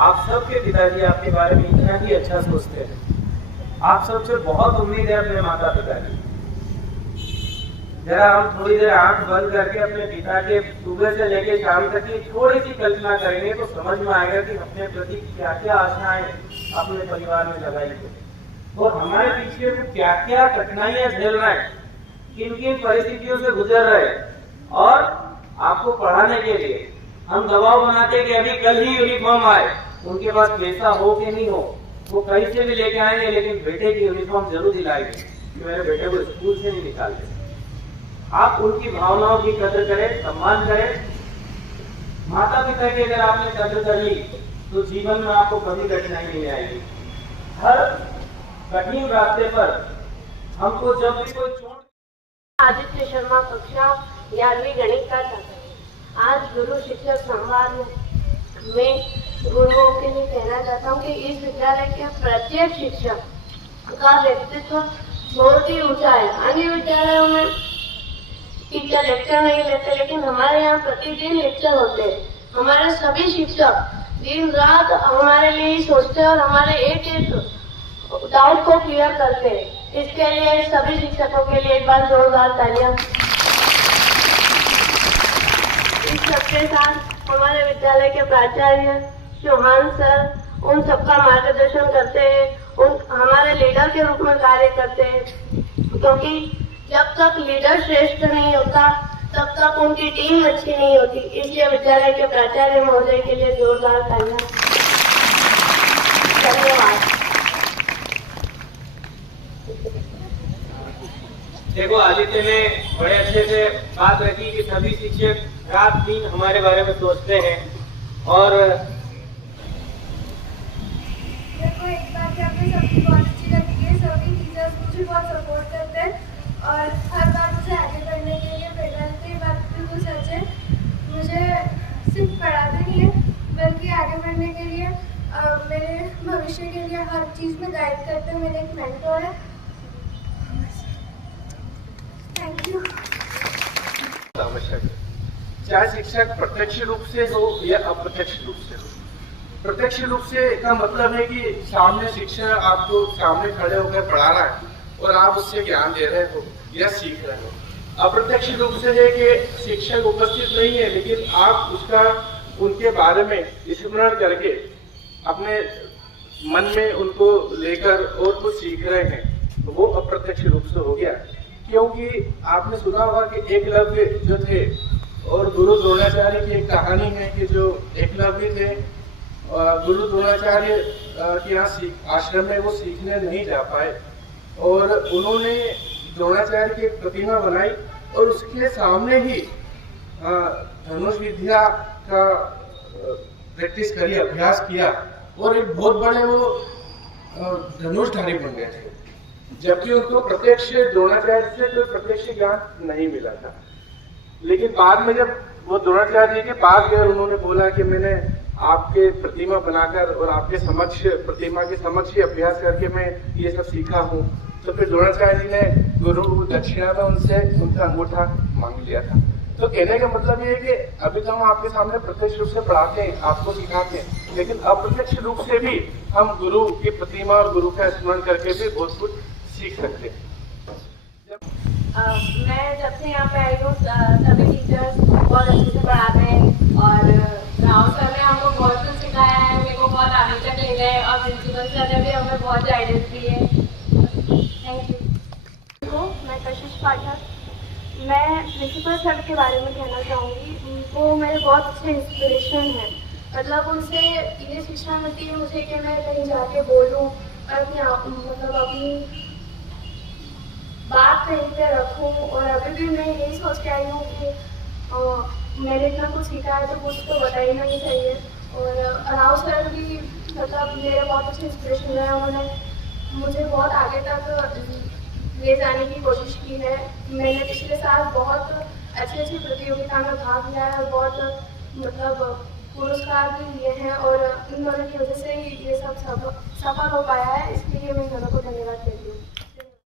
आप सबके पिताजी आपके बारे में इतना ही अच्छा सोचते हैं। आप सबसे बहुत उम्मीद है अपने माता पिता की। जरा हम थोड़ी देर आंख बंद करके अपने पिता के सुबह से लेकर शाम तक की थोड़ी सी कल्पना करेंगे तो समझ में आएगा कि अपने प्रति क्या क्या आशाएं अपने परिवार में लगाई है और हमारे पीछे वो क्या क्या कठिनाइयां झेल रहे हैं, किन किन परिस्थितियों से गुजर रहे हैं। और आपको पढ़ाने के लिए हम दबाव बनाते कि अभी कल ही यूनिफॉर्म आए, उनके पास पैसा हो कि नहीं हो वो कहीं से भी लेके आएंगे, लेकिन बेटे की यूनिफॉर्म जरूर दिलाएंगे कि मेरे बेटे को स्कूल से नहीं निकालते। आप उनकी भावनाओं की कदर करें, सम्मान करें। माता पिता की अगर आपने कदर कर ली तो जीवन में आपको कभी कठिनाई नहीं आएगी। हर कठिन रास्ते पर हमको जब भी कोई चोट। आदित्य शर्मा, कक्षा 11वीं गणित का छात्र। आज गुरु शिक्षक संवाद में गुरुओं के लिए कहना चाहता हूँ कि इस विद्यालय के प्रत्येक शिक्षक का व्यक्तित्व बहुत ही ऊंचा है। अन्य विद्यालयों में टीचर लेक्चर नहीं लेते, लेकिन हमारे यहाँ प्रतिदिन लेक्चर होते हैं। हमारे सभी शिक्षक दिन रात हमारे लिए ही सोचते हैं और हमारे एक एक डाउट को क्लियर करते हैं। इसके लिए सभी शिक्षकों के लिए एक बार जोरदार तालियां। इस सबके साथ हमारे विद्यालय के प्राचार्य चौहान सर उन सबका मार्गदर्शन करते हैं, उन हमारे लीडर के रूप में कार्य करते हैं, क्योंकि जब तक लीडर श्रेष्ठ नहीं होता तब तक उनकी टीम अच्छी नहीं होती। इसलिए विद्यालय के प्राचार्य महोदय के लिए जोरदार तालियां। धन्यवाद। देखो, आदित्य ने बड़े अच्छे से बात रखी कि सभी शिक्षक रात दिन हमारे बारे में सोचते हैं। और देखो, एक बात यहाँ पे सबकी बहुत अच्छी लगती है। सभी टीचर्स मुझे बहुत सपोर्ट करते हैं और हर बार मुझे आगे बढ़ने के लिए प्रेरणा देते हैं। ये बात बिल्कुल सच है। मुझे सिर्फ पढ़ाते नहीं है बल्कि आगे बढ़ने के लिए मेरे भविष्य के लिए हर चीज़ में गाइड करते हैं। मेरे एक मेंटर है। Thank you. आवश्यक है, चाहे शिक्षक प्रत्यक्ष रूप से हो या अप्रत्यक्ष रूप से हो। प्रत्यक्ष रूप से का मतलब है कि सामने शिक्षक आपको सामने खड़े होकर पढ़ा रहा है और आप उससे ज्ञान दे रहे हो या सीख रहे हो। अप्रत्यक्ष रूप से है कि शिक्षक उपस्थित नहीं है लेकिन आप उसका उनके बारे में स्मरण करके अपने मन में उनको लेकर और कुछ सीख रहे हैं, तो वो अप्रत्यक्ष रूप से हो गया। क्योंकि आपने सुना होगा कि एकलव्य जो थे और गुरु द्रोणाचार्य की एक कहानी है कि जो एकलव्य थे गुरु द्रोणाचार्य के यहाँ आश्रम में वो सीखने नहीं जा पाए और उन्होंने द्रोणाचार्य की एक प्रतिमा बनाई और उसके सामने ही धनुष विद्या का प्रैक्टिस करी, अभ्यास किया और एक बहुत बड़े वो धनुषधारी बन गए थे। जबकि उनको प्रत्यक्ष द्रोणाचार्य से कोई प्रत्यक्ष ज्ञान नहीं मिला था। लेकिन बाद में जब वो द्रोणाचार्य जी के पास गए और उन्होंने बोला कि मैंने आपके प्रतिमा बनाकर और आपके समक्ष प्रतिमा के समक्ष ही अभ्यास करके मैं ये सब सीखा हूँ, तो फिर द्रोणाचार्य जी ने गुरु दक्षिणा में उनसे उनका अंगूठा मांग लिया था। तो कहने का मतलब ये है कि अभी तो हम आपके सामने प्रत्यक्ष रूप से पढ़ाते हैं, आपको सिखाते हैं, लेकिन अप्रत्यक्ष रूप से भी हम गुरु की प्रतिमा और गुरु का स्मरण करके भी बहुत कुछ सीख सकते हैं। मैं जब से यहाँ पे आई हूँ सभी टीचर्स बहुत अच्छे से पढ़ाते हैं और राव सर ने हमको बहुत कुछ सिखाया है, मेरे को बहुत आगे तक ले गए और प्रिंसिपल सर ने भी हमें बहुत गाइडेंस दी है। Thank you. मैं कशिश पाठक। मैं प्रिंसिपल सर के बारे में कहना चाहूँगी। वो मेरे बहुत अच्छे इंस्पिरेशन हैं। मतलब उनसे ये शिक्षा मिलती है मुझे कि मैं कहीं जाके बोलूँ और अपनी बात कहीं पे रखूँ। और अभी भी मैं यही सोच के आई हूँ कि मैंने इतना कुछ सीखा है तो कुछ तो बताना ही चाहिए। और राव सर भी मतलब मेरे बहुत अच्छे इंस्पिरेशन है। उन्होंने मुझे बहुत आगे तक ले जाने की कोशिश की है। मैंने पिछले साल बहुत अच्छी प्रतियोगिता में भाग लिया है और बहुत मतलब पुरस्कार भी लिए हैं और इन दोनों की वजह से ही ये सब सफल हो पाया है। इसके लिए मैं इन दोनों को धन्यवाद देती हूँ।